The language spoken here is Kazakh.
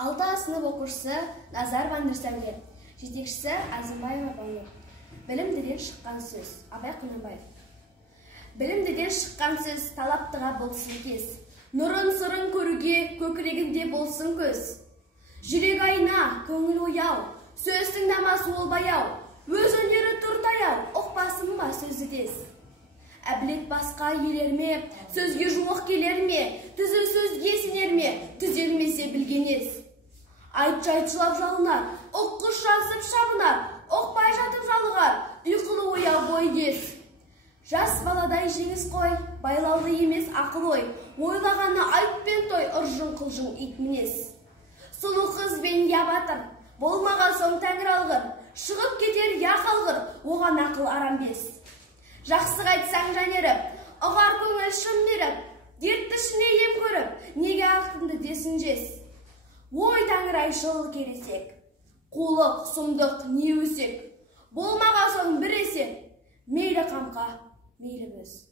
6 сынып оқушысы Назар Бандырсәуле, жетекшісі Азымбаева Бану. Білімдіден шыққан сөз, Абай Құнанбаев. Білімдіден шыққан сөз талаптыға болсын кез. Нұрын сырын көруге көкірегінде болсын көз. Жүрек айна, көңіл ояу, сөз тыңдамасы ол баяу. Өз өнері тұртаяу, ұқпасын ба сөзі тез. Әбілет басқа елер ме, сөзге жуық келер ме, түзі сөзге сенер ме, түзелмесе білгенез. Айт-жайт-жылап жалынар, ұққыш жасып шабынар, ұқпай жатып жалығар, ұйқылы ояу бой кез. Жас баладай жеңіс қой, байлаулы емес ақыл ой, ойлағаны айт пен той, ыржың-қылжың ит мінез. Сұлу қыз бен я батыр, болмаған соң тәңір алғыр, шығып кетер я қалғыр, оған ақыл арам бес. Жақсы қайтсаң жанеріп, ұғар көңіл шын беріп, дертті ішіне ем көріп, неге ақтынды десін жес. Ой тәңір-ай жыл кересек, қулық, сұмдық, не өсек, болмаған соң бір есек, мейлі қамқа, мейлі біз.